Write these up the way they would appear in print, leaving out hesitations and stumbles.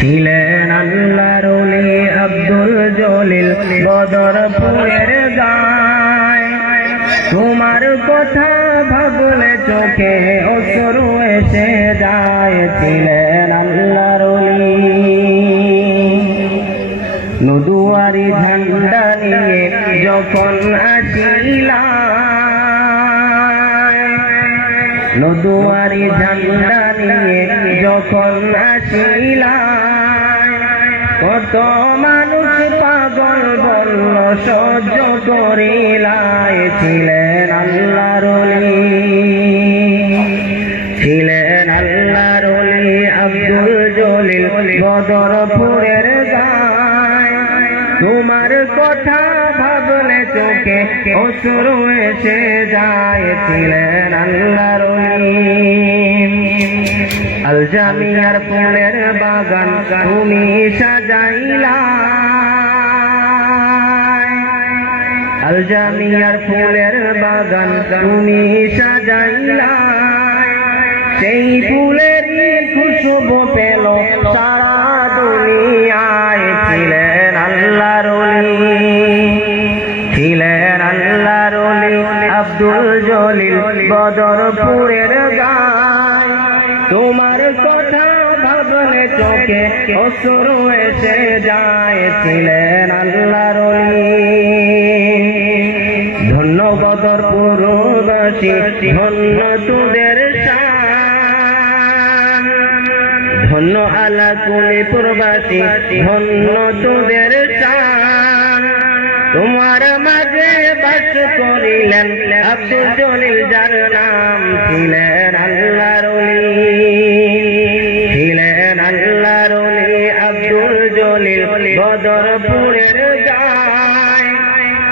ছিলেন আল্লাহর ওলি আব্দুল জলিল বদরপুরের গায়। তোমার কথা ভাবলে চোখে অশ্রু এসে যায়। ছিলেন আল্লাহর ওলি নদুয়ারি ঝান্ডা নিয়ে যখন আসিলা, নদুয়ারি ঝান্ডা নিয়ে যখন আসিলা, কত মানুষ পাগল বলল সহ্য করিলাই। ছিলেন আল্লাহর ওলি, ছিলেন আল্লাহর ওলি আব্দুল জলিল বদরপুরের গায়। তোমার কথা ভাবলে চোখে অশ্রু এসে যায়। ছিলেন আল্লাহর ওলি আল জামিয়ার ফুলের বাগান তুমি সাজাইলা, আল জামিয়ার ফুলের বাগান তুমি সাজাইলা। সেই ফুলেরই খুশবু পেল সারা দুনিয়ায়। ছিলেন আল্লাহর ওলি, ছিলেন আল্লাহর ওলি আব্দুল জলিল বদরপুরের গায়। তোমার কথা ভাবলে চোখে অশ্রু এসে যায়। ছিলেন আল্লাহর ওলি ধন্য বদরপুরবাসী, ধন্য তোদের শান, ধন্য আলাকুলি প্রবাসী, ধন্য তোদের শান। তোমার মাঝে বাস করিলেন আব্দুল জলিল যার নাম। ছিলেন আল্লাহর ওলি, ছিলেন আল্লাহর ওলি আব্দুল জলিল বদরপুরের গায়।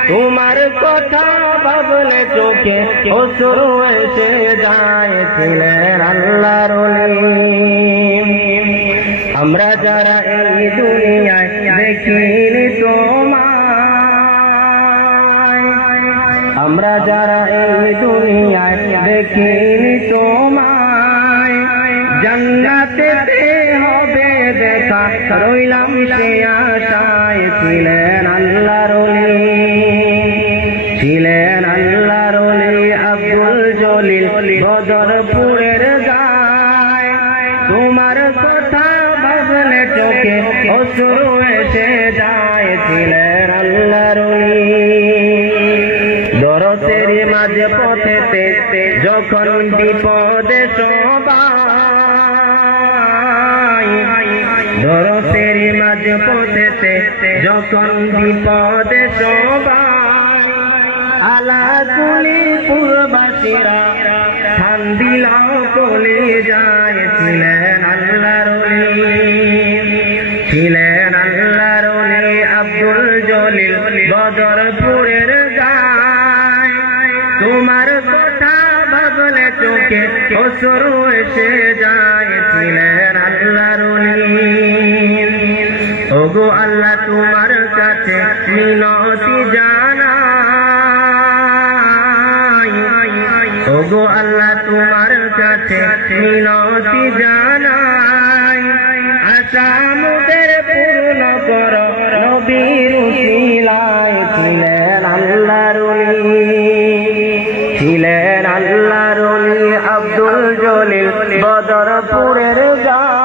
তোমার কথা ভাবলে চোখে অশ্রু এসে যায়। ছিলেন আল্লাহর ওলি আমরা যারা এই দুনিয়ায় দেখিনি তোমায়, আমরা যারা এই দুনিয়ায় দেখিনি তোমায়, জান্নাতেতে হবে দেখা রইলাম সে আশায়। ছিলেন আল্লাহর ওলি, ছিলেন আল্লাহর ওলি আব্দুল জলিল বদরপুরের গায়। তোমার কথা ভাবলে চোখে অশ্রু এসে যায়। ছিলেন আল্লাহর ওলি দরদের মাঝে পথেতে যখন বিপদে সবাই, দরদের মাঝে পথেতে যখন বিপদে সবাই, আলাকুলি পুরবাসীরা ঠান দিলাও কলে যায়। ছিলেন আল্লাহর ওলি, ছিলেন আল্লাহর ওলি আব্দুল জলিল বদরপুরের গায়। তোমার কথা ভাবলে চোখে অশ্রু এসে যায়। ছিলেন আল্লাহর ওলি ওগো আল্লাহ তোমার কাছে মিনতি জানাই, ওগো আল্লাহ তোমার কাছে মিনতি জানাই। আশা মোদের পূর্ণ কর নবীর উসিলায়। ছিলেন আল্লাহর ওলি, ছিলেন আল্লাহর ওলি আব্দুল জলিল বদরপুরের গায়।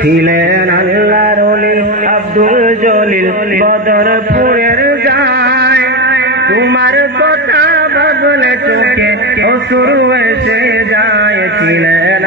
ছিলেন আল্লাহর ওলি আব্দুল জলিল বদরপুরের গায়। তোমার কথা ভাবলে চোখে অশ্রু এসে যায়। ছিলেন